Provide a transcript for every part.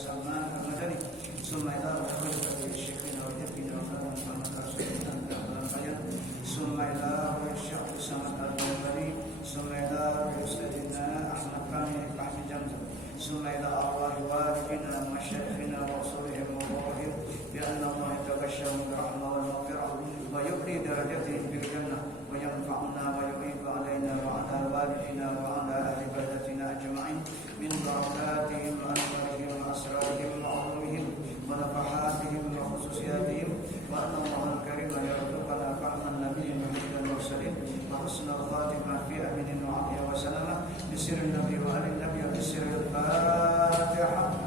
Salman Al-Madani summa ila rahmatil syekhina wa jaddina wa kana Muhammad Rasulullah summa ila Syekh Samad Al-Bani summa ila Sayyidina Ahmad Kamil Fahmi Jamzam summa ila arwahi warithina masyayikhina wa usulihim wa rawahim bi anna Allah tabashshara bi rahmah wal maghfirah wa yuqri darajatihim bil jannah wa yanfa'una wa yu'idhu alaina wa ala walidina wa ala ahli badatina ajma'in min barakatihim wa anwarihim wa asrarihim wa ulumihim wa nafahatihim wa khususiyatihim wa anna Allah al-karim yarzuqana fahman nabiyyin wa hidal mursalin wa husnal khatimah fi aminin wa afiyah wa salamah bi sirrin nabiy wa alin nabiy bi sirril Fatihah.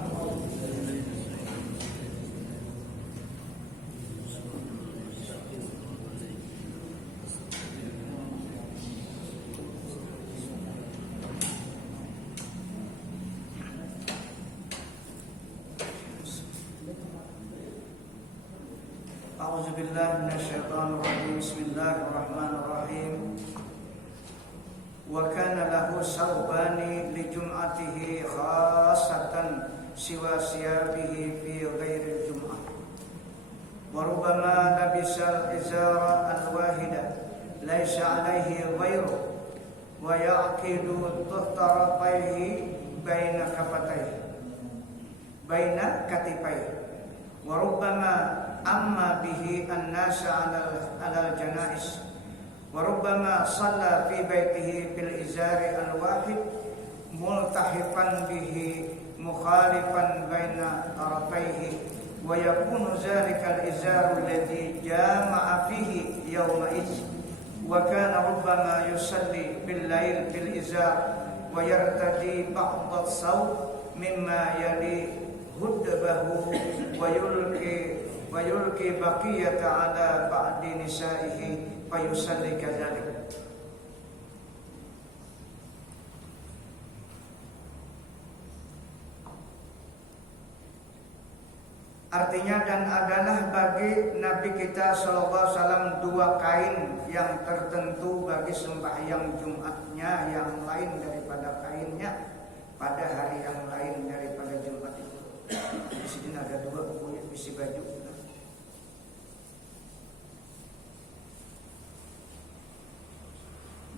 A'udzu billahi minasyaitonir rajim. Bismillahirrahmanirrahim. Wa kana lahu sawbani li jum'atihi khassatan siwa siyabihi fi ghairi jum'ah. Wa rubbama labisa al-izara al-wahida laysa alayhi ghairu wa yaqidu tarafaihi baina katifaihi. Wa rubbama amma bihi an-nasa 'ala al-janais wa rubbama shalla fi baitihi bil izari al-wahid multahifan bihi mukhalifan baina tarafaihi wa yakunu zalika al-izaru alladhi jama'a fihi yawma idh wa kana rubbama yusalli bil lail bil izar wa yartadi ba'd as-sawb mimma yali hudbahu wa yulki baqiyata ala ba'di nisaihi fa yusalli kadzalik. Artinya, dan adalah bagi Nabi kita sallallahu alaihi wasallam dua kain yang tertentu bagi sembahyang Jumatnya yang lain daripada kainnya pada hari yang lain daripada Jumat itu. Di sini ada dua buku isi baju.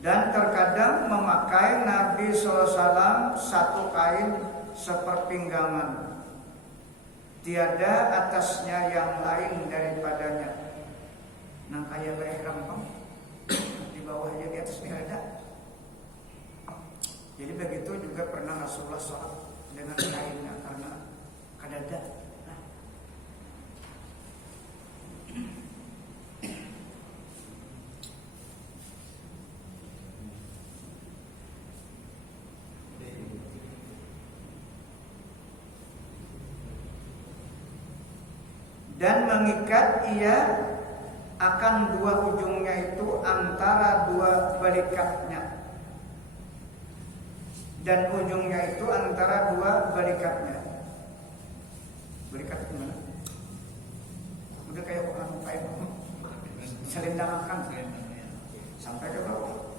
Dan terkadang memakai Nabi SAW satu kain seperpinggangan, tiada atasnya yang lain daripadanya. Nang kaya baik rampang, di bawahnya di atasnya ada. Jadi begitu juga pernah Rasulullah sholat dengan kainnya karena kadada. Dan mengikat ia akan dua ujungnya itu antara dua balikatnya, dan ujungnya itu antara dua balikatnya. Balikat gimana? Udah kayak orang kayak selendang sampai ke bawah.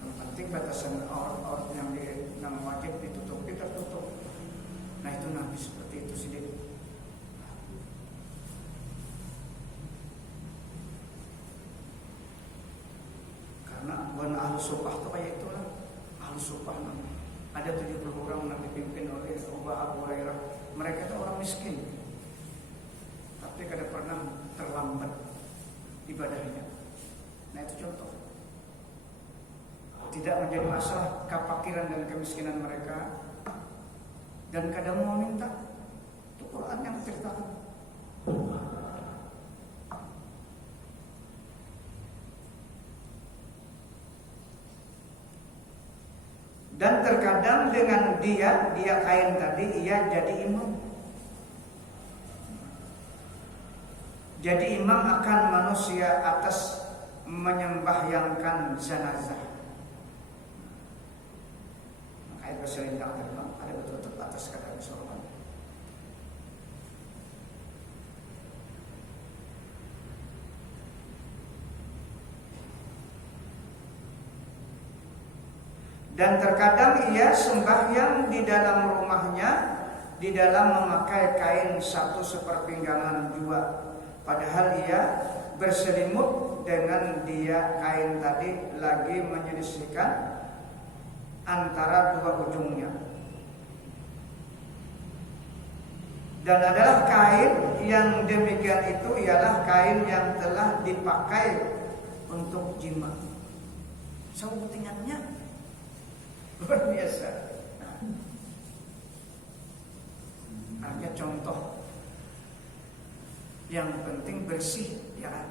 Yang penting batasan aurat yang wajib ditutupi tertutup. Nah itu Nabi seperti itu sendiri. Karena bukan ahlu supah itu kayak itulah. Ahlu supah namanya. Ada 70 orang yang dipimpin oleh Abu Hurairah. Mereka itu orang miskin, tapi kada pernah terlambat ibadahnya. Nah itu contoh. Tidak menjadi masalah kefakiran dan kemiskinan mereka, dan kadang mau minta. Itu Quran yang ceritakan. Dan terkadang dengan dia kain tadi, ia jadi imam. Jadi imam akan manusia atas menyembahyangkan jenazah. Makanya berselendang terbang, ada betul-betul atas kata Rasulullah. Dan terkadang ia sembahyang di dalam rumahnya, di dalam memakai kain 1/4 jua, padahal ia berselimut dengan dia kain tadi lagi menyisihkan antara dua ujungnya. Dan adalah kain yang demikian itu ialah kain yang telah dipakai untuk jima. Sebutingannya luar biasa. Hanya contoh. Yang penting bersih, ya kan?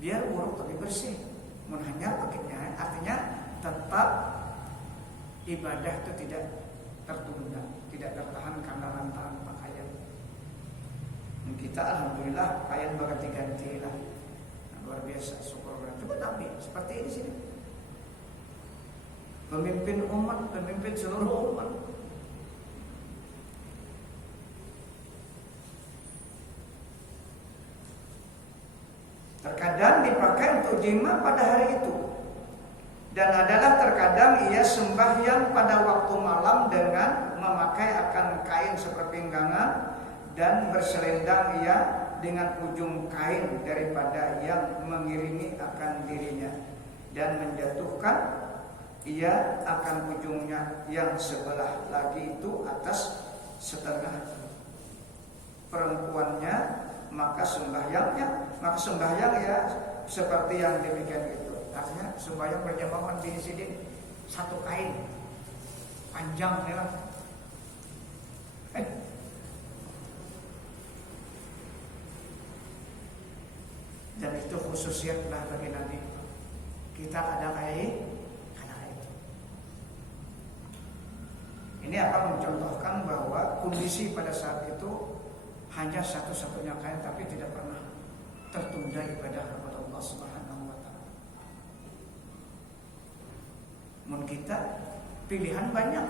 Biar urut tapi bersih. Menghanyar pakainya, artinya tetap ibadah itu tidak tertunda, tidak tertahan karena lantaran pakaian. Kita alhamdulillah pakaian berganti-ganti lah. Luar biasa, syukur. Coba Nabi seperti ini sini. Pemimpin umat, pemimpin seluruh umat. Terkadang dipakai untuk jima pada hari itu. Dan adalah terkadang ia sembahyang pada waktu malam dengan memakai akan kain seperpinggangan dan berselendang ia dengan ujung kain daripada yang mengiringi akan dirinya, dan menjatuhkan ia akan ujungnya yang sebelah lagi itu atas setengah perempuannya, maka sembahyang ya seperti yang demikian itu. Artinya sembahyang berjamaah di sini satu kain panjang ya. Dan itu khususiyatlah bagi Nabi. Kita ada kain. Ini akan mencontohkan bahwa kondisi pada saat itu hanya satu-satunya kain, tapi tidak pernah tertunda ibadah kepada Allah Subhanahu wa taala. Mun kita pilihan banyak,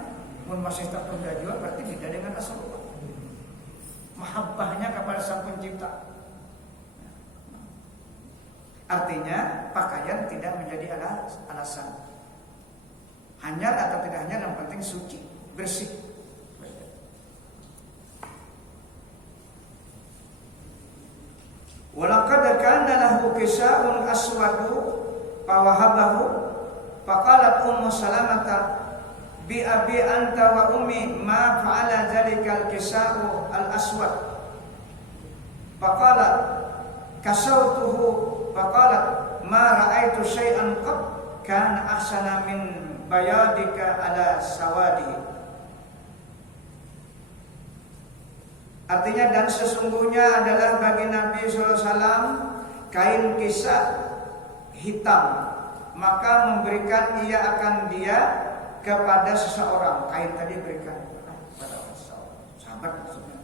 mun masih tertunda juga berarti beda dengan Rasulullah. Mahabbahnya kepada Sang Pencipta. Artinya pakaian tidak menjadi alasan. Hanyar atau tidak hanyar yang penting suci, bersih. Walaqad kana lahu kisa'un aswadu fawahabahu faqalat Ummu Salamah bi abi anta wa ummi ma fa'ala dzalikal kisa'u al-aswad. Faqalat kasautuhu faqalat ma ra'aitu syai'an qad kana ahsana min bayadika ala sawadi. Artinya, dan sesungguhnya adalah bagi Nabi SAW kain kisah hitam, maka memberikan ia akan dia kepada seseorang. Kain tadi berikan kepada sahabat maksudnya.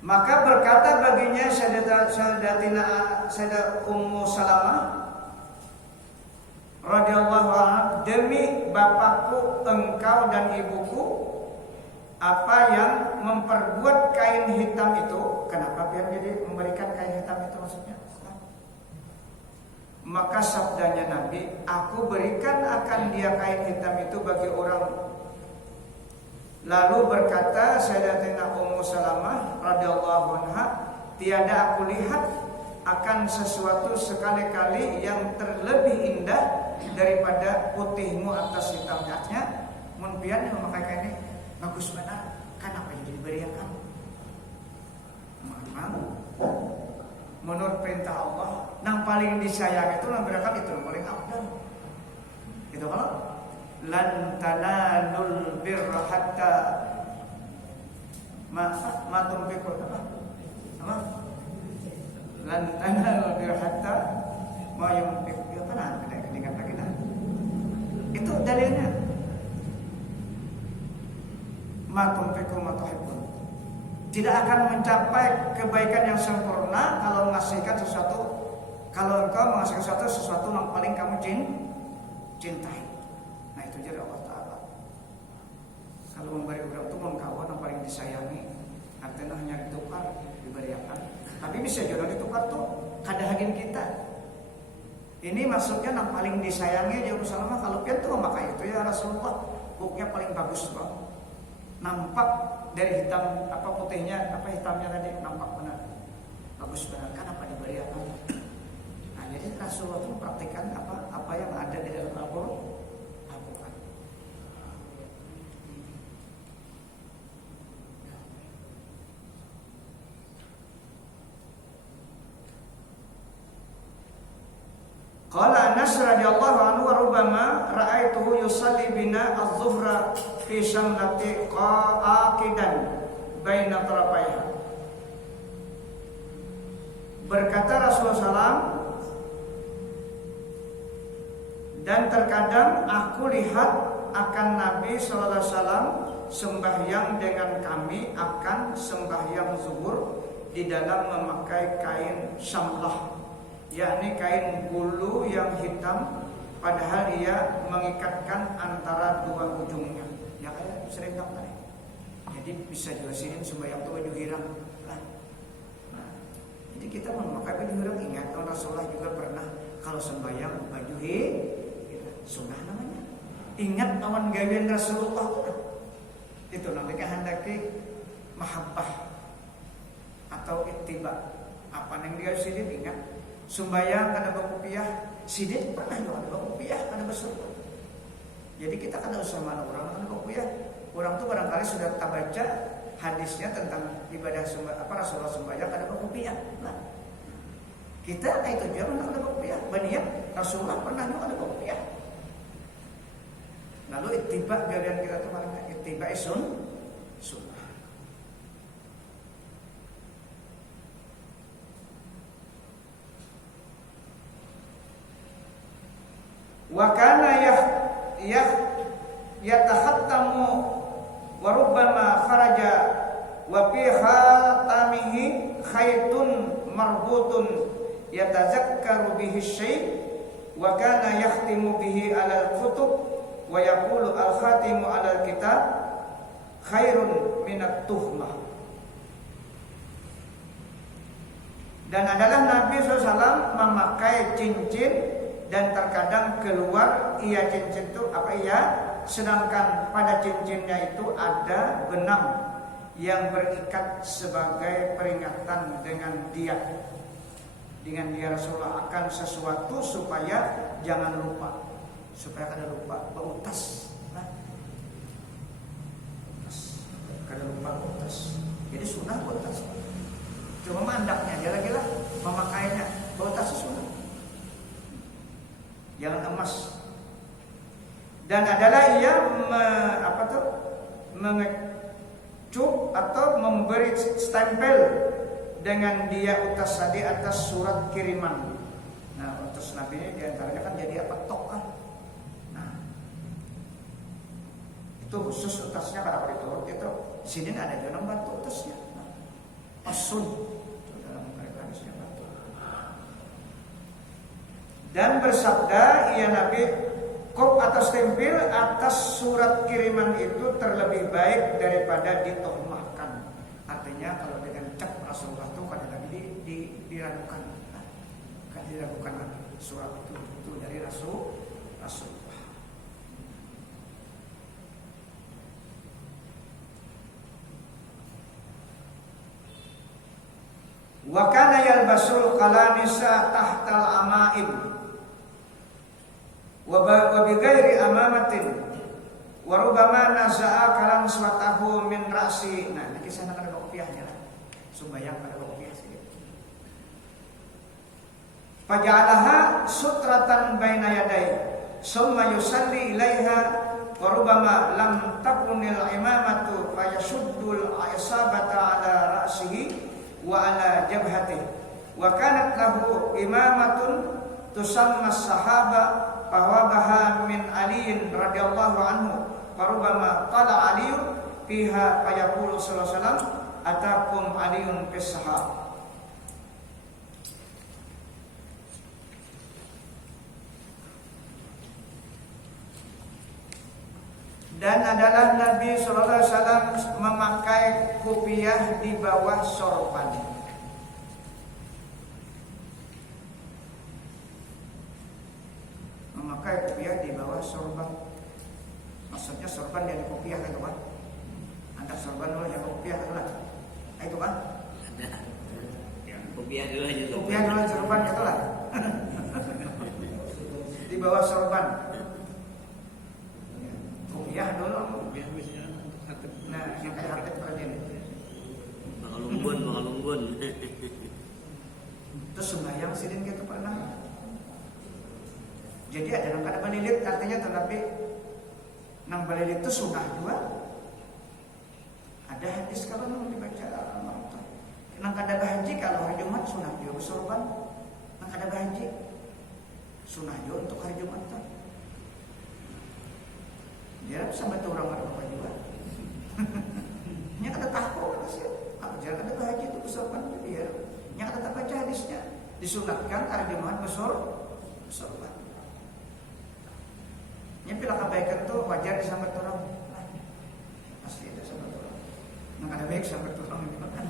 Maka berkata baginya Sayyidatina Ummu Salamah radhiyallahu anha, demi bapakku, engkau dan ibuku, apa yang memperbuat kain hitam itu? Kenapa biar jadi memberikan kain hitam itu maksudnya? Maka sabdanya Nabi, aku berikan akan dia kain hitam itu bagi orang. Lalu berkata Sayyidatina Ummu Salamah radhiyallahu anha, tiada aku lihat akan sesuatu sekali-kali yang terlebih indah daripada putihmu atas hitamnya. Artinya mun pian memakai kain ini bagus benar, kan apa yang diberikan? Memang menurut perintah Allah, yang paling disayang itu memberikan itu yang paling afdal. Itu kalau lan tanalul birra hatta ma tunfiqu apa? Lan tanalul birra hatta ma yunfiq. Ya kan ada ingat lagi nah. Itu dalilnya. Tidak akan mencapai kebaikan yang sempurna kalau menghasilkan sesuatu, kalau engkau menghasilkan sesuatu yang paling kamu cintai. Nah itu jadi Allah Ta'ala. Kalau memberi orang itu mengkawan yang paling disayangi, artinya hanya ditukar, diberikan. Tapi bisa juga ditukar tuh kada hagin kita. Ini maksudnya yang paling disayangi dia Rasulullah kalau pian tuh memakai itu ya Rasulullah. Buknya paling bagus banget. Nampak dari hitam apa putihnya apa hitamnya tadi nampak benar. Bagus benar kan apa diberi apa. Nah, jadi Rasulullah itu mempraktikkan apa yang ada di dalam Al-Qur'an. Qala Anas radhiyallahu anhu wa rubbama ra'aituhu yusalli bina adh-dhuhra fi shamlati qa'idan baina tarafaiha. Berkata Rasulullah SAW, dan terkadang aku lihat akan Nabi sallallahu alaihi wasallam sembahyang dengan kami akan sembahyang zuhur di dalam memakai kain syamlah, yakni kain bulu yang hitam, padahal dia mengikatkan antara dua ujungnya. Ya kayak sering tak tadi. Jadi bisa jelasin sembahyang itu baju hirang. Nah, jadi kita memakai baju hirang, ingat Rasulullah juga pernah kalau sembahyang baju hirang, sunnah namanya. Ingat awan gawean Rasulullah itu nanti kehendaki mahabbah atau ittiba. Apa yang dia sidin ingat. Sumbayang kada bakupiah, sidin pernah juga kada bakupiah, kada bersyukur. Jadi kita kada usah mana orang kada bakupiah. Orang tuh barangkali sudah tak baca hadisnya tentang ibadah Rasulullah sembahyang kada bakupiah. Nah, kita itu dia mana kada bakupiah. Baniat Rasulullah pernah juga kada bakupiah. Lalu ittiba galian kita tuh mana? Ittiba sunnah. Wa kana yatahattamu wa rubbama kharaja wa fi khatamihi khaytun marbutun yatazakkaru bihi syai' wa kana yakhtimu bihi 'alal kutub wa yaqulu al-khatimu 'alal kitab khairun minat tuhmah. Dan adalah Nabi SAW memakai cincin dan terkadang keluar ia cincin itu sedangkan pada cincinnya itu ada benang yang berikat sebagai peringatan dengan dia Rasulullah akan sesuatu supaya jangan lupa, supaya kada lupa bautas, kada lupa bautas. Jadi sunnah bautas, cuma mandaknya dia lagi lah memakainya bautas sunnah. Jangan emas. Dan adalah ia mengecup atau memberi stempel dengan dia utas tadi atas surat kiriman. Nah, utas Nabi ini diantaranya kan jadi apa tok kan. Nah, itu khusus utasnya pada itu sini ada juga batu utasnya. Nah, pasun. Dan bersabda ia Nabi, kop atau stempel atas surat kiriman itu terlebih baik daripada ditohmahkan. Artinya kalau dengan cap Rasulullah itu kan Nabi diragukan, kan diragukan surat itu dari Rasulullah. Wa kana yalbasul qalanisa tahtal amaim wa bighairi amamatin wa rubbama naza'a kalam swatahu min ra'si. Nah, ini kisah nak ada kopiahnya lah. Sumbayang pada kopiah sedikit. Faja'alaha sutratan baina yaday summa yusalli ilaiha wa rubbama lam takunil imamatu fayashuddul isabata ala ra'sihi wa ala jabhatihi wa kanat lahu imamatun tusamma sahaba fawabaha min aliin radhiyallahu anhu farubama qala aliyun fiha fayaqulu sallallahu alaihi wasallam atakum aliyun fis sahab. Dan adalah Nabi sallallahu alaihi wasallam memakai kopiah di bawah sorban. memakai kopiah di bawah sorban. Maksudnya sorban yang kopiah itu kan? Angkat sorban dulu yang kopiah itu lah. Itu kan? Ada. Yang kopiah dulu aja. Kopiah dulu sorban itu lah. Di bawah sorban. Kopiah dulu. Kopiah biasanya hatip. Nah, yang kayak hatip kerajaan. Bangalunggun. Terus sembahyang sidin gitu pernah. Jadi ada yang kada balilit, artinya tetapi nang balilit itu sunnah juga. Ada hadis kalau nang dibaca al-Ma'ruf. Nang kada bahaji kalau hari Jumat sunnah juga bersorban. Nang kada bahaji sunnah juga untuk hari Jumat tuh. Dia sama tuh orang apa juga. Nya kada tahu kan sih. Apa jangan kada bahaji itu bersorban dia. Nya kada baca hadisnya. Disunatkan hari Jumat bersorban. Nya bila kebaikan tuh wajar disambat orang. Pasti ada sambat orang. Nang kada baik sambat orang gitu kan.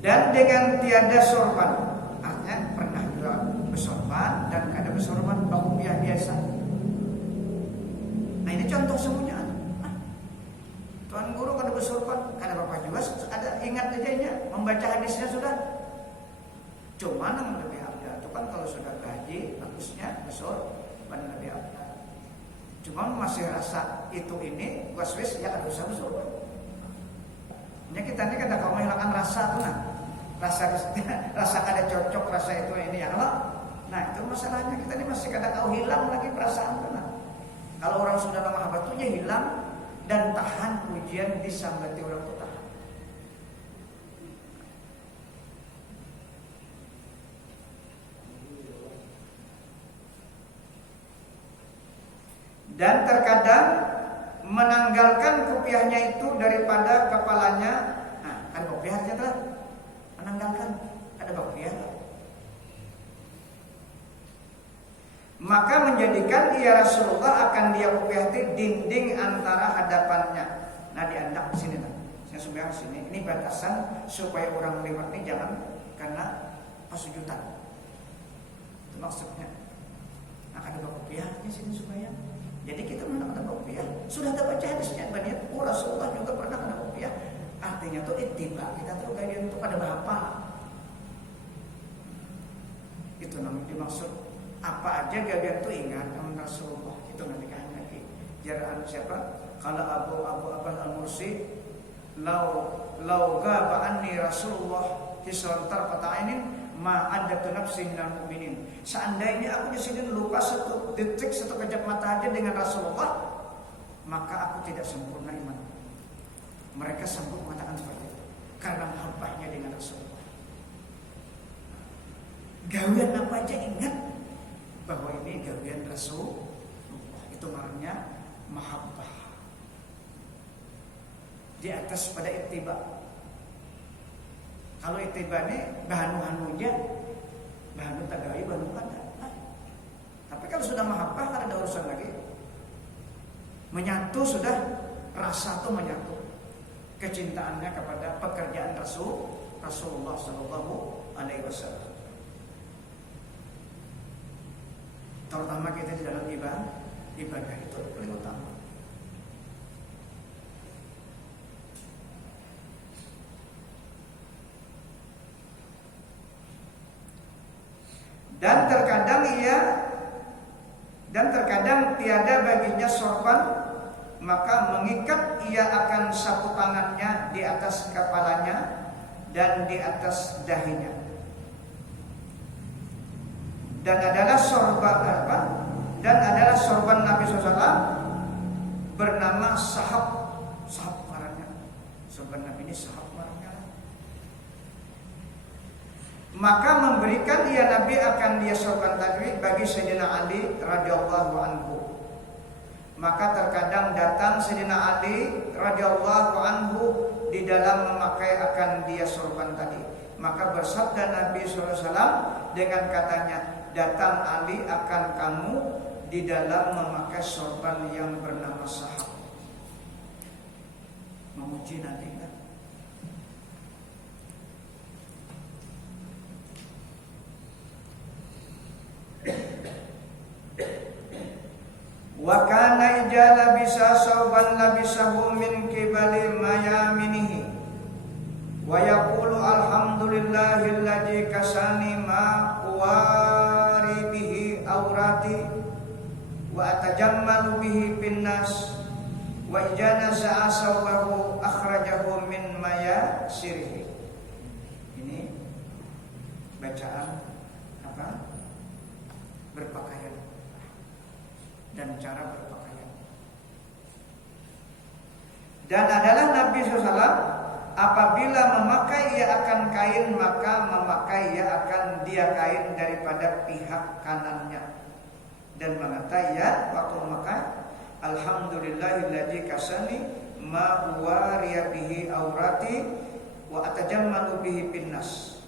Dan dengan tiada sorban, artinya pernah juga bersorban dan kada bersorban kopiah biasa. Nah ini contoh semuanya. Tuan guru kada bersorban, kada apa juga ada ingat aja nya membaca hadisnya sudah. Cuma yang lebih abda itu kan kalau sudah gaji bagusnya bersorban lebih abda. Cuma masih rasa itu ini waswis ya kada usah bersorban. Nya kita ini kada kau menghilangkan rasa tuh nah. Rasa kada cocok rasa itu ini ya Allah. Nah itu masalahnya kita ini masih kada kau hilang lagi perasaan tuh nah. Kalau orang sudah lama habatunya hilang dan tahan ujian disambati orang itu tahan. Dan terkadang menanggalkan kopiahnya itu daripada kepalanya. Nah, ada kopiahnya telah menanggalkan, ada kopiah. Maka menjadikan ia Rasulullah akan dia kopiahti dinding antara hadapannya. Nah, diandak di sini nah. Saya sudah sini. Ini batasan supaya orang lewat ini jangan karena pasujudan. Itu maksudnya. Nah, ada kopiahnya sini supaya. Jadi kita mana ada kopiah. Sudah ada baca hadisnya banyak. Oh, Rasulullah juga pernah ada kopiah. Artinya tuh ittiba. Kita tahu kalian itu pada apa. Itu namanya dimaksud. Apa aja kalian tuh ingat sama Rasulullah. Itu nanti kan lagi. Jaraan siapa? Kalau Abu Abbas Al-Mursi, lau gaba anni Rasulullah hisrantar pata'inin ma'adatu nafsi minal mu'minin. Seandainya aku di sini lupa satu detik, satu kejap mata aja dengan Rasulullah, maka aku tidak sempurna iman. Mereka sanggup mengatakan seperti itu karena mahabbahnya dengan Rasulullah. Gawian apa aja ingat bahwa ini gawian Rasulullah. Itu maknanya mahabbah di atas pada ittiba. Kalau ittiba ini bahanu-hanunya bahanu tagawi bahanu kada. Tapi kalau sudah mahabbah kan ada urusan lagi. Menyatu sudah, rasa itu menyatu. Kecintaannya kepada pekerjaan Rasulullah sallallahu alaihi wasallam. Terutama kita di dalam ibadah itu paling utama. Dan terkadang tiada baginya sorban, maka mengikat ia akan sapu tangannya di atas kepalanya dan di atas dahinya. Dan adalah sorban Nabi SAW bernama Sahab marahnya. Sorban Nabi ini Sahab marahnya. Maka memberikan ia Nabi akan dia sorban tadi bagi Sayyidina Ali radhiyallahu anhu. Maka terkadang datang Sayyidina Ali radhiyallahu anhu di dalam memakai akan dia sorban tadi. Maka bersabda Nabi SAW dengan katanya, datang Ali akan kamu di dalam memakai sorban yang bernama Sahab. Memuji Nabi kan? Wa kana ija labisa sauban labisahu min qibali mayaminihi wa yaqulu alhamdulillahilladzi kasani ma uwari bihi aurati wa atajammalu bihi binnas wa ijana sa'asawahu akhrajahu min mayasirihi. Ini bacaan apa? Berpakaian dan cara berpakaian. Dan adalah Nabi SAW apabila memakai ia akan kain, maka memakai ia akan dia kain daripada pihak kanannya, dan mengata ia waktu memakai alhamdulillahilladzi kasani ma huwariya bihi aurati wa atajammalu bihi binnas.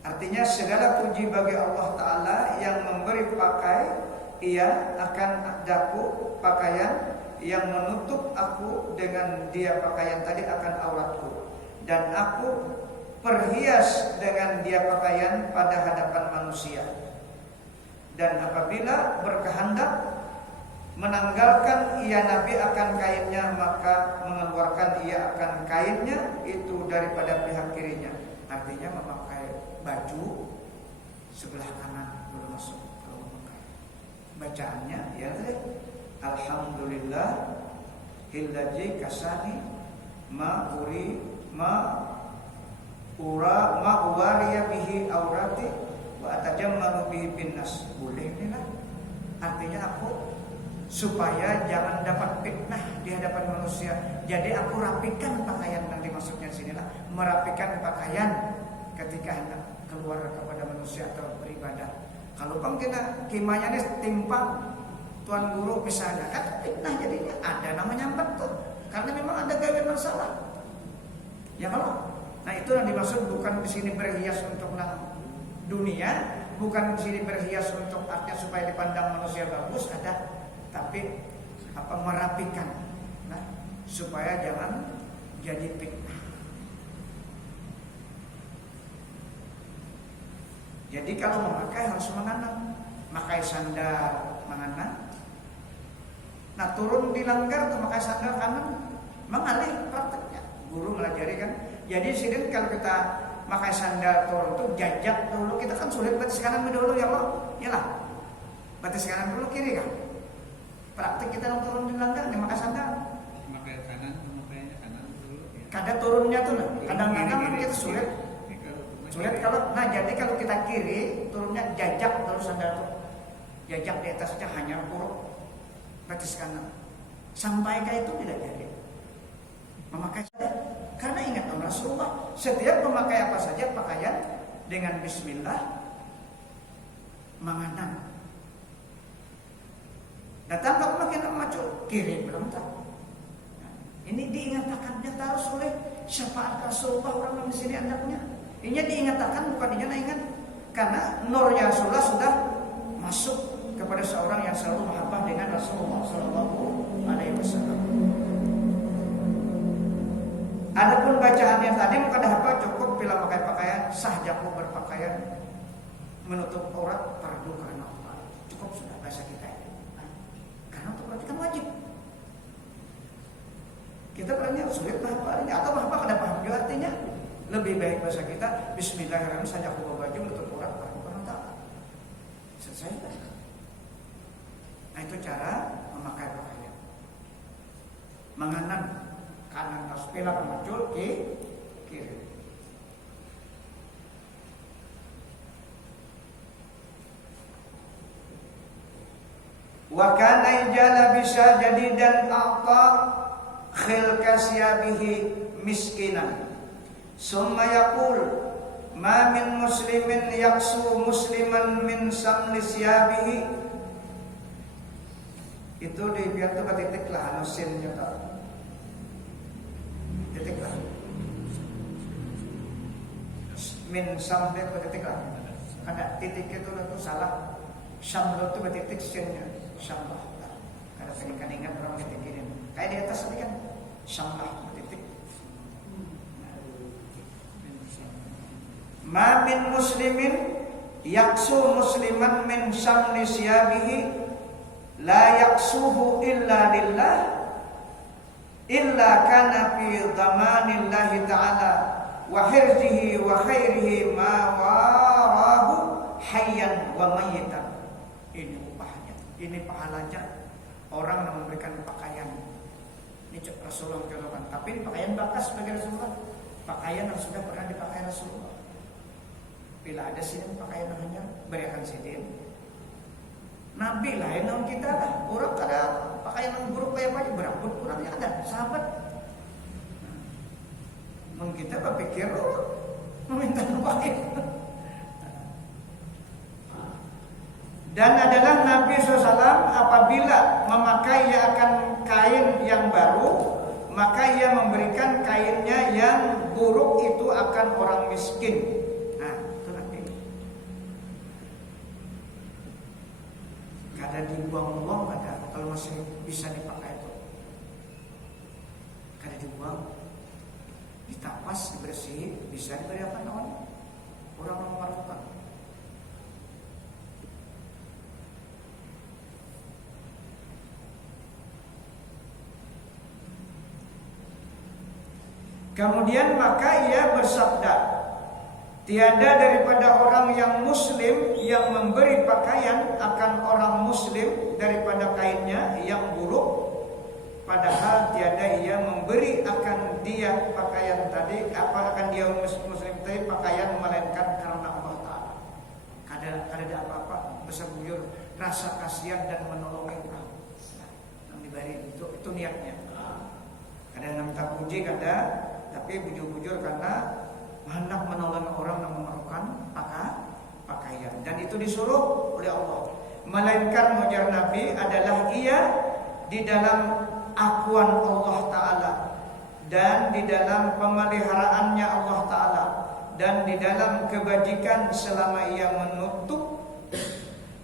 Artinya segala puji bagi Allah Ta'ala yang memberi pakai ia akan daku pakaian yang menutup aku dengan dia pakaian tadi akan auratku, dan aku perhias dengan dia pakaian pada hadapan manusia. Dan apabila berkehendak menanggalkan ia Nabi akan kainnya, maka mengeluarkan ia akan kainnya itu daripada pihak kirinya. Artinya memakai baju sebelah kanan dulu masuk. Bacaannya ya alhamdulillah hilladzi kasani ma uwariya bihi aurati wa atajammalu bihi binnas. Boleh nih lah. Artinya aku supaya jangan dapat fitnah di hadapan manusia. Jadi aku rapikan pakaian, nanti maksudnya sinilah merapikan pakaian ketika hendak keluar kepada manusia atau beribadah. Kalau bang kena kimanya ini timpang tuan guru misalnya, kan fitnah jadinya. Ada namanya betul, karena memang ada gaya masalah. Ya kalau, nah itu yang dimaksud bukan di sini berhias untuk dunia, bukan di sini berhias untuk artinya supaya dipandang manusia bagus, ada, tapi apa merapikan, nah supaya jangan jadi fitnah. Jadi kalau memakai harus menganang, memakai sandal menganang. Nah turun di langgar atau memakai sandal kanan, mengalih prakteknya. Guru melajari kan. Jadi sini kalau kita memakai sandal turun tuh jajak dulu, kita kan sulit batis kanan dulu ya Allah, iyalah. Batis kanan dulu kiri kan. Praktek kita turun di langgar, memakai sandal. Memakai kanan, memakainya kanan dulu. Ya. Kadang turunnya tuh, kadang-kadang kan kita sulit. Sulit kalau, nah jadi kalau kita kiri turunnya jajak terus sandal tuh, jajak di atasnya hanya huruf batis kanan. Sampai ke itu tidak jadi memakai saja, karena ingat Rasulullah setiap memakai apa saja pakaian dengan Bismillah menganan. Datang kau makin maju kiri belum tahu. Nah, ini diingatkannya terus oleh syafaat Rasulullah orang di sini anaknya. Ini diingatkan bukan dia ingat, karena nurnya Rasulullah sudah masuk kepada seorang yang selalu mahabbah dengan Rasulullah Sallallahu Alaihi Wasallam. Adapun bacaan yang tadi bukan apa cukup bila pakai pakaian sah jago berpakaian menutup aurat fardu karena Allah. Cukup sudah bahasa kita ini. Karena untuk berarti kan wajib. Kita berani sulit menghafalnya atau apa kada paham juga artinya. Lebih baik bahasa kita bismillahirrahmanirrahim saja aku bawa baju menutup aurat fardu karena Allah. Selesai kan? Nah itu cara memakai pakaian. Menganan kanan aspela muncul ke kiri. Wa kana ijala bisa jadi dan a'ta khilkasyabihi miskinan. Summa yaqul ma min muslimin yaksu musliman min samli syabihi. Itu di biar tuh titik lah anusinnya tau. Titik lah. Min samli titik lah. Ada titik itu salah. Samlo itu titik sinnya. Samlah. Karena pengen ingat orang titik ini. Kayak di atas tadi kan samlah titik. Ma min muslimin yaksu musliman min samli syabihi la yaksuhu illa lillah illa kana fi dhamanillahi ta'ala wa hirzihi wa khairihi ma warahu hayyan wa mayyitan. Ini upahnya, ini pahalanya orang yang memberikan pakaian. Ini Rasulullah contohkan. Tapi ini pakaian bekas bagi Rasulullah, pakaian yang sudah pernah dipakai Rasulullah. Bila ada sidin pakaian hanya berikan sidin. Nabi lain orang kita lah. Orang kada pakaian yang buruk kayak apa berambut kurangnya ada sahabat. Kita berpikir meminta pakaian. Dan adalah Nabi SAW apabila memakai akan kain yang baru, maka ia memberikan kainnya yang buruk itu akan orang miskin. Nah, itu Nabi. Kada dibuang-buang, kada kalau masih bisa dipakai itu. Kada dibuang, ditapas, dibersih, bisa diberikan orang memerlukan. Kemudian maka ia bersabda, tiada daripada orang yang muslim yang memberi pakaian akan orang muslim daripada kainnya yang buruk, padahal tiada ia memberi akan dia pakaian tadi, apa akan dia muslim tadi pakaian melainkan karena Allah Ta'ala. Kada ada apa-apa, bersebujur rasa kasihan dan menolong orang. Yang diberi itu niatnya. Kada minta puji kada, tapi bujur-bujur karena hendak menolong orang yang memerlukan pakaian. Dan itu disuruh oleh Allah. Melainkan ujar Nabi adalah ia di dalam akuan Allah Ta'ala, dan di dalam pemeliharaannya Allah Ta'ala, dan di dalam kebajikan selama ia menutup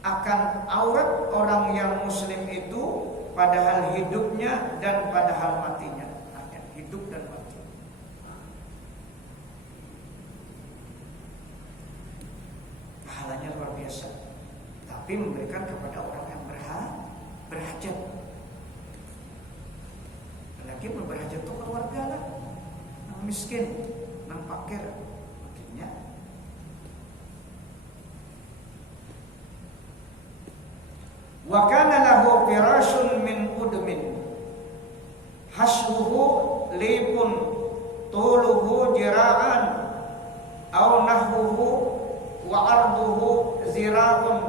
akan aurat orang yang muslim itu padahal hidupnya dan padahal matinya. Hidup dan mati. Pahalanya luar biasa. Tapi memberikan kepada orang yang berhajat. Lagi berhajat itu keluarga lah, yang miskin, yang fakir, maksudnya. Wa kana lahu firashun min udmin hasbuhu lipun tuluhu jira'an aw nahwuhu wa arduhu zira'un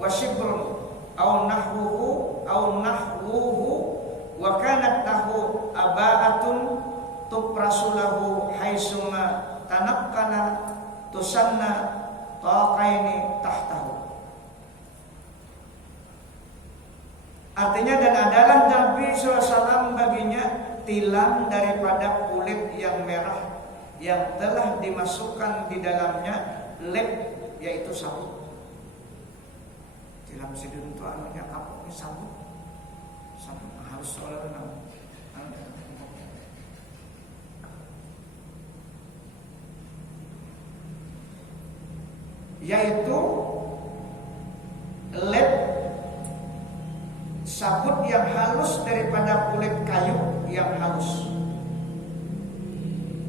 wa shibrun aw nahwuhu wa kanat lahu aba'atun tuprasulahu haisuma tanaqqala tusanna taqaini tahtahu. Artinya, dan adalah Nabi SAW baginya tilam daripada kulit yang merah yang telah dimasukkan di dalamnya lep, yaitu sabut. Tilam sidun itu anunya kapoknya sabut harus oleh yaitu lep sabut yang halus daripada kulit kayu yang halus.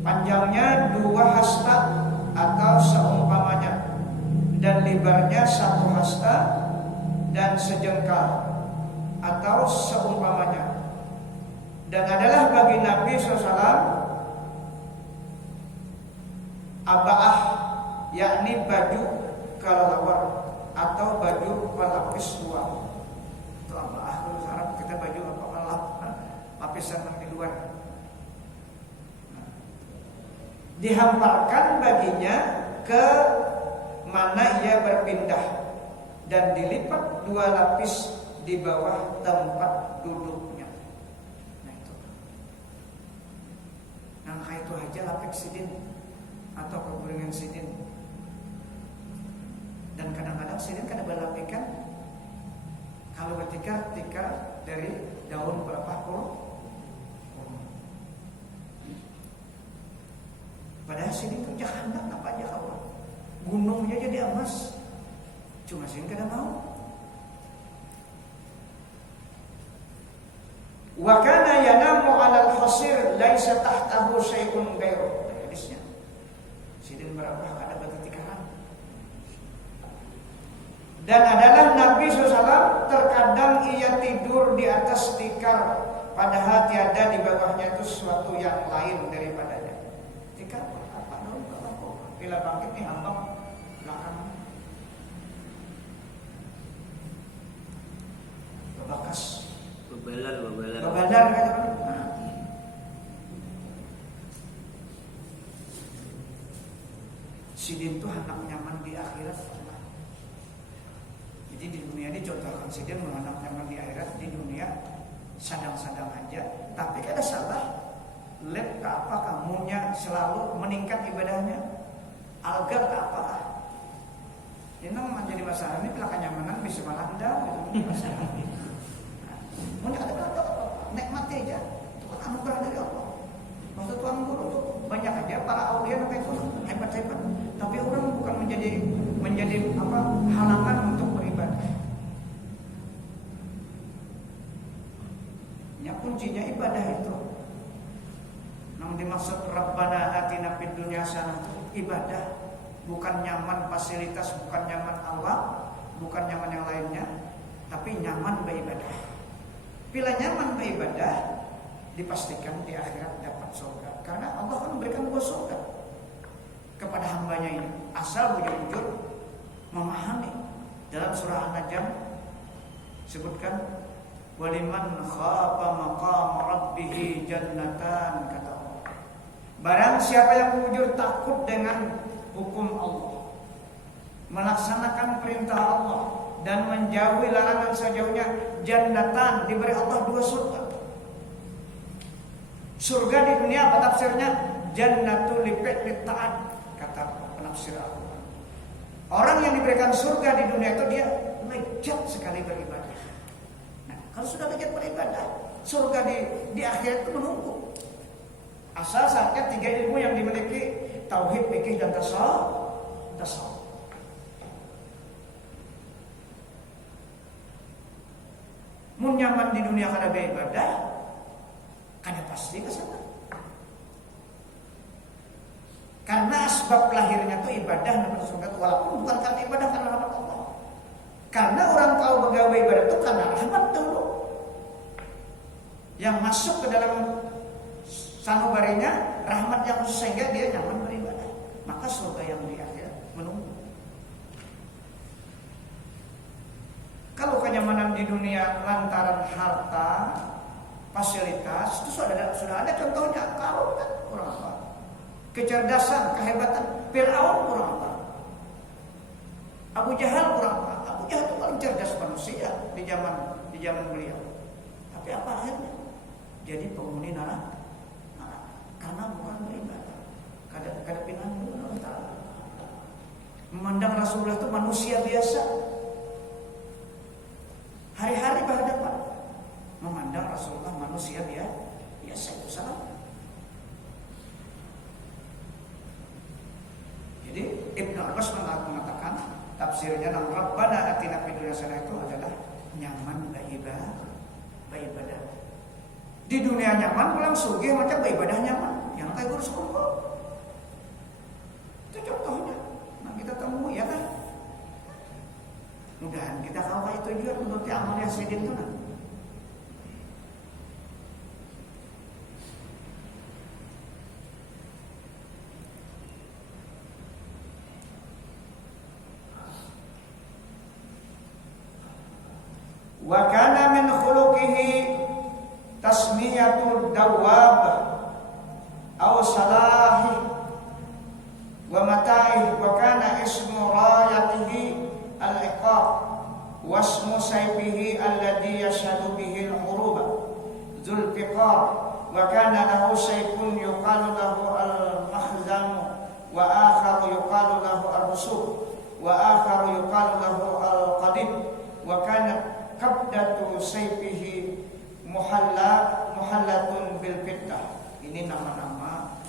Panjangnya 2 hasta atau seumpamanya, dan lebarnya 1 hasta dan sejengkal atau seumpamanya. Dan adalah bagi Nabi SAW aba'ah, yakni baju kelelawar atau baju pelapis luar. Itu aba'ah kalau Arab kita baju apa lapisan yang di luar. Dihamparkan baginya ke mana ia berpindah dan dilipat 2 lapis di bawah tempat duduknya. Nah itu. Nangka itu aja lapik sidin atau keguringan sidin. Dan kadang-kadang sidin kada berlapikan kalau ketika dari daun berapa puluh. Padahal sidin kerja hendak apa aja kawan. Gunungnya jadi emas. Cuma sidin kada mau. Wa kana yanamu 'alal khasir laisa tahtahu syai'un ghairu. Hadisnya. Sidin berapa ada batu tikaran. Dan adalah Nabi SAW terkadang ia tidur di atas tikar, padahal tiada di bawahnya itu sesuatu yang lain daripadanya. Tikar apa dong? Bila bangkit nih hambang belakang. Bekas. Bebalar kata kan? Nah. Sidin itu anak nyaman di akhirat. Jadi di dunia ini contohkan sidin anak nyaman di akhirat, di dunia sadang-sadang aja. Tapi kada salah. Lep ke apa kamunya selalu meningkat ibadahnya. Algar ke apa? Ini menjadi masalah ini bila kenyamanan bisa melanda gitu masalah. Mau ada apa? Nikmati aja. Itu kan anugerah dari Allah. Maksud Tuhan guru tuh banyak aja para aulia sampai itu hebat-hebat. Tapi orang bukan menjadi apa halangan untuk beribadah. Ya kuncinya ibadah itu. Yang dimaksud Rabbana atina fid dunya hasanah itu ibadah, bukan nyaman fasilitas, bukan nyaman Allah, bukan nyaman yang lainnya, tapi nyaman beribadah. Bila nyaman beribadah, dipastikan di akhirat dapat surga. Karena Allah kan memberikan dua surga kepada hambanya ini. Asal bujur-bujur memahami. Dalam surah An-Najm sebutkan waliman khafa maqam rabbih jannatan, kata Allah. Barang siapa yang bujur takut dengan hukum Allah, melaksanakan perintah Allah dan menjauhi larangan sejauhnya, jannatan, diberi Allah dua surga. Surga di dunia apa tafsirnya? Jannatul lifi'lit ta'at, kata penafsir Al-Quran. Orang yang diberikan surga di dunia itu dia lezat sekali beribadah. Nah, kalau sudah lezat beribadah, surga di akhirat itu menunggu. Asal saatnya tiga ilmu yang dimiliki, tauhid, fikih, dan tasawuf. Mun nyaman di dunia kada beribadah, kada pasti ke sana. Karena sebab lahirnya itu ibadah dapat surga, walaupun bukan karena ibadah, karena rahmat Allah. Karena orang tahu pegawai ibadah itu karena rahmat dulu. Yang masuk ke dalam sanubarinya rahmat yang khusus sehingga dia nyaman beribadah. Maka surga yang di akhirat menunggu. Kalau kenyamanan di dunia lantaran harta, fasilitas, itu sudah ada contohnya. Karun kan kurang apa? Kecerdasan, kehebatan. Fir'aun kurang apa? Abu Jahal kurang apa? Abu Jahal itu paling cerdas manusia di zaman beliau. Tapi apa akhirnya? Jadi penghuni neraka. Karena bukan beribadah. Kada pinang Allah Ta'ala. Memandang Rasulullah itu manusia biasa. Hari-hari berhadapan memandang Rasulullah manusia biasa, itu salah. Jadi Ibnu Abbas mengatakan tafsirnya nang Rabbana atina fid dunya hasanah itu adalah nyaman beribadah. Di dunia nyaman, pulang sugih macam beribadah nyaman. Yang kayak guru sekolah. Itu contohnya. Nah kita temui ya kan. Mudahan kita kalau kayak itu juga menurut amal yang sedih itu nah. Wa kana min khuluqihi tasmiyatul dawab aw salahi wa mata'i wa kana ismu rayatihi al-iqab wasmu sayfihi alladhi yashadu bihi al-huruba Zulfiqar wa kana lahu sayfun yuqalu lahu al-mahzam wa akharu yuqalu lahu al-rusuk wa akharu yuqalu lahu al-qadib wa kana qabdatu sayfihi muhallatun bil fitnah. Ini nama-nama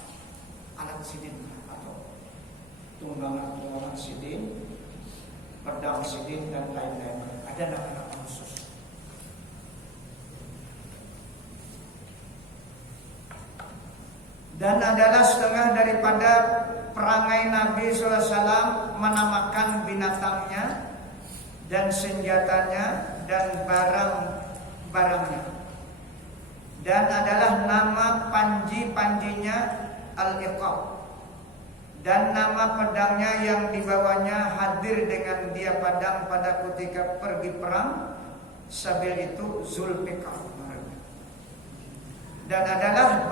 alat sidin atau tunggangan sidin, pedang sidin dan lain-lain. Ada nama-nama khusus. Dan adalah setengah daripada perangai Nabi SAW menamakan binatangnya dan senjatanya dan barang-barangnya. Dan adalah nama panji-panjinya Al-Iqab. Dan nama pedangnya yang dibawanya hadir dengan dia padang pada ketika pergi perang. Sabil itu Zulfikar. Dan adalah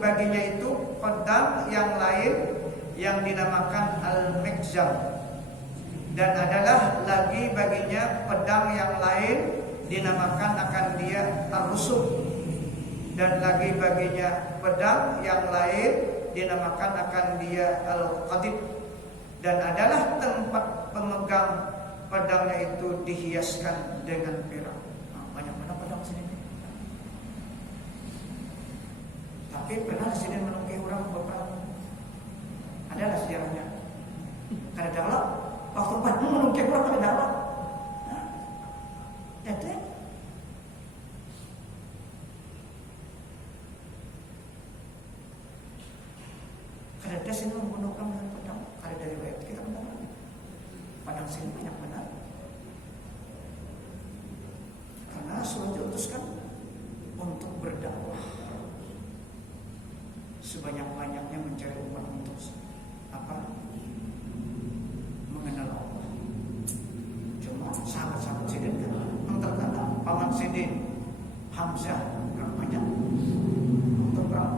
baginya itu pedang yang lain yang dinamakan Al-Mikzam. Dan adalah lagi baginya pedang yang lain dinamakan akan dia Ar-Rusuk. Dan lagi baginya pedang yang lain dinamakan akan dia Al-Qadib. Dan adalah tempat pemegang pedangnya itu dihiaskan dengan perak. Nah, banyak mana pedang sini. Tapi pernah sini menunggu orang beberapa. Adalah sejarahnya. Kada dalam waktu Bandung menunggu orang kada dalam. Jadi kada ada sini membunuh orang dengan pedang. Kada dari web kita menang. Padang sini banyak benar. Karena sudah diutuskan untuk berdakwah. Sebanyak-banyaknya mencari umat untuk apa? Mengenal Allah. Cuma sahabat-sahabat Sidin kan yang terkenal, paman Sidin Hamzah berapa banyak untuk perang.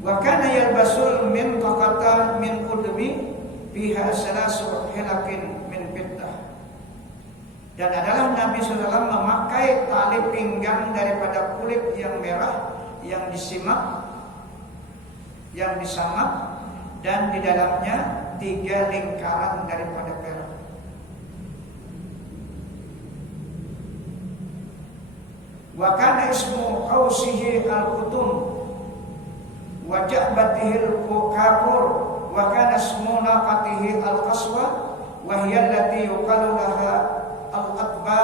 Wa kana yalbasul min qaqata min udmi fiha salasu hilakin min fiddah. Dan adalah Nabi SAW memakai tali pinggang daripada kulit yang merah yang disimak, yang disamak, dan di dalamnya 3 lingkaran daripada perak. Wa kana ismu qausihi al-qutum wa ja'batihi al-kafur wa kana ismu naqatihi al-qaswa wa hiya allati yuqalu laha al-qatba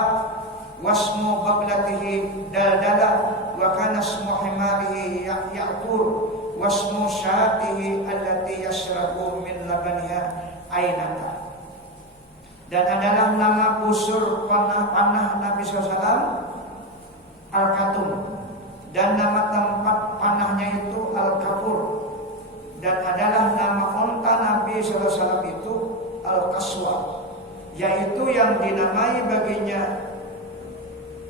wasmu bablatihi daldala wa kana ismu himarihi ya'qur wasmu syatihi allati yashrabu min labaniha ainata. Dan adalah nama busur panah Nabi SAW Al-Katum, dan nama tempat panahnya itu Al-Kafur, dan adalah nama unta Nabi SAW itu Al-Kaswa, yaitu yang dinamai baginya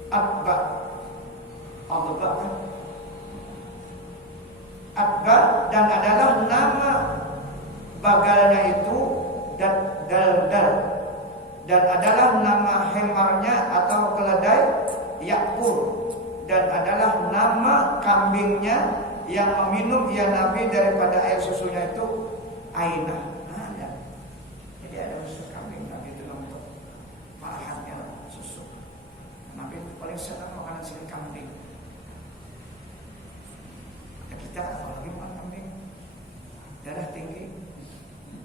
Atba. Atba, dan adalah nama bagalnya itu Daldal, dan adalah nama hemarnya atau keledai Ya'qur, dan adalah nama kambingnya yang meminum ya Nabi daripada air susunya itu Ainah. Jadi ada usus kambing Nabi itu untuk malahannya susu. Nabi paling senang makanan sini kambing. Ya kita apalagi makan kambing, darah tinggi,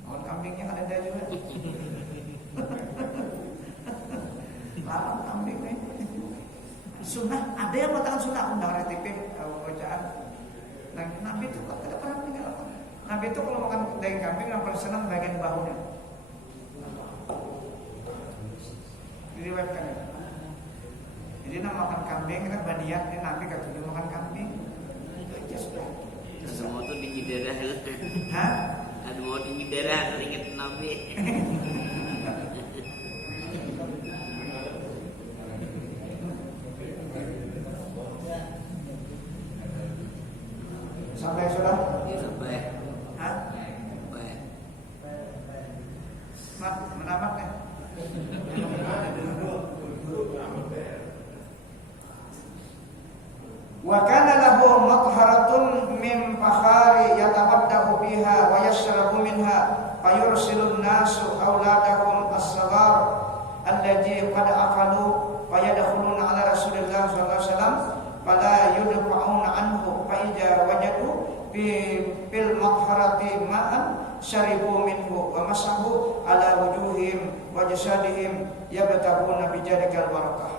makan kambingnya ada juga. Larang kambing nih. Sunnah, ada yang mengatakan sunnah undangan TV bacaan. Nah, Nabi itu kok tidak pernah meninggalkan. Nabi itu kalau makan daging kambing yang paling senang bagian bahunya. Diriwayatkan. Jadi nama makan kambing kan baniat ini Nabi gak tujuh makan kambing. Itu aja sudah. Semua tuh tinggi darah. Hah? Ada mau tinggi darah ingat Nabi. Sampai sudah? Sampai. Hah? Sampai. Mat, menamat ya? Wa kana lahu matharatun min fakhari yatawaddahu biha wa yashrabu minha fayursilun nasu auladahum as-saghar allazi qad aqalu wa yadkhuluna ala Rasulillah sallallahu alaihi wasallam fala yudfa'una anhu fa idza wajadu bil matharati ma'an syaribu minhu wa masahu ala wujuhim wa jasadihim yabtaguna bi jadikal barakah.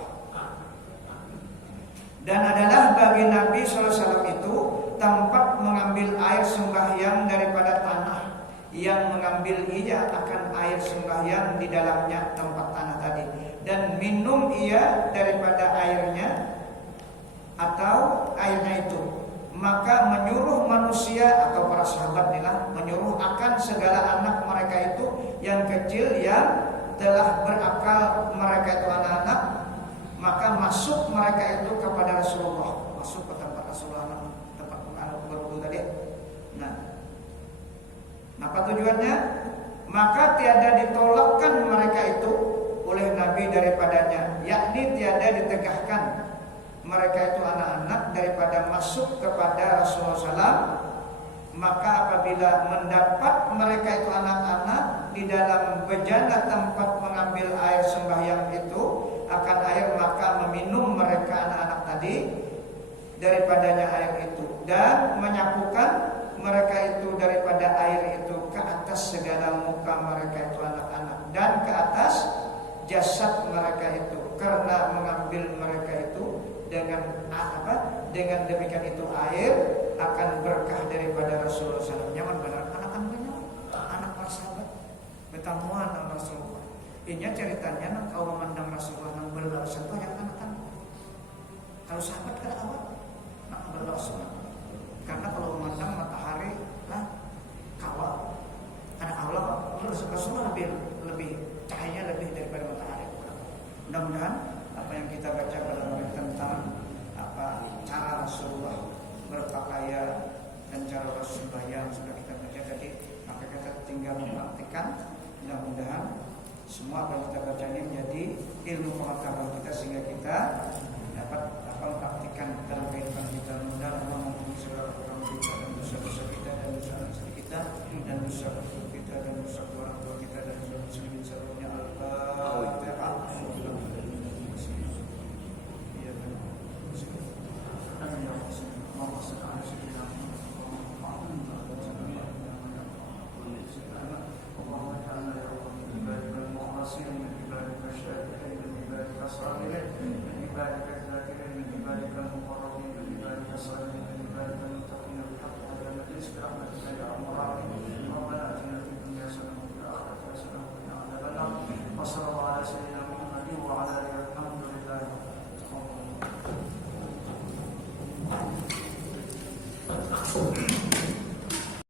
Dan adalah bagi Nabi SAW itu tempat mengambil air sembahyang daripada tanah, yang mengambil ia akan air sembahyang di dalamnya tempat tanah tadi, dan minum ia daripada airnya atau airnya itu. Maka menyuruh manusia atau para sahabat inilah menyuruh akan segala anak mereka itu yang kecil yang telah berakal, mereka itu anak-anak, maka masuk mereka itu kepada Rasulullah, masuk ke tempat Rasulullah, tempat berwudu tadi. Nah, apa tujuannya? Maka tiada ditolakkan mereka itu oleh Nabi daripadanya, yakni tiada ditegahkan mereka itu anak-anak daripada masuk kepada Rasulullah SAW. Maka apabila mendapat mereka itu anak-anak di dalam bejana tempat mengambil air sembahyang itu akan air, maka meminum mereka anak-anak tadi daripadanya air itu, dan menyapukan mereka itu daripada air itu ke atas segala muka mereka itu anak-anak dan ke atas jasad mereka itu, karena mengambil mereka itu dengan apa? Dengan demikian itu air akan berkah daripada Rasulullah SAW. Nyaman benar anak-anaknya, anak para sahabat bertamuan dengan Rasulullah. Ini ceritanya nak kau memandang Rasulullah nang berlangsung yang anak-anak. Kalau sahabat kan awal nak berlangsung. Karena kalau memandang matahari lah kawal. Anak Allah Rasulullah lebih cahayanya lebih daripada matahari. Mudah-mudahan apa yang kita baca pada tentang apa cara Rasulullah berpakaian dan cara Rasulullah yang sudah kita baca tadi, maka kita tinggal mempraktikkan. Mudah-mudahan semua apa yang kita baca ini menjadi ilmu pengetahuan kita sehingga kita dapat mempraktikkan dalam kehidupan kita. Mudah-mudahan Allah mengampuni segala kekurangan kita dan dosa-dosa kita dan dosa anak kita dan dosa kita dan dosa orang tua kita dan dosa muslimin seluruhnya.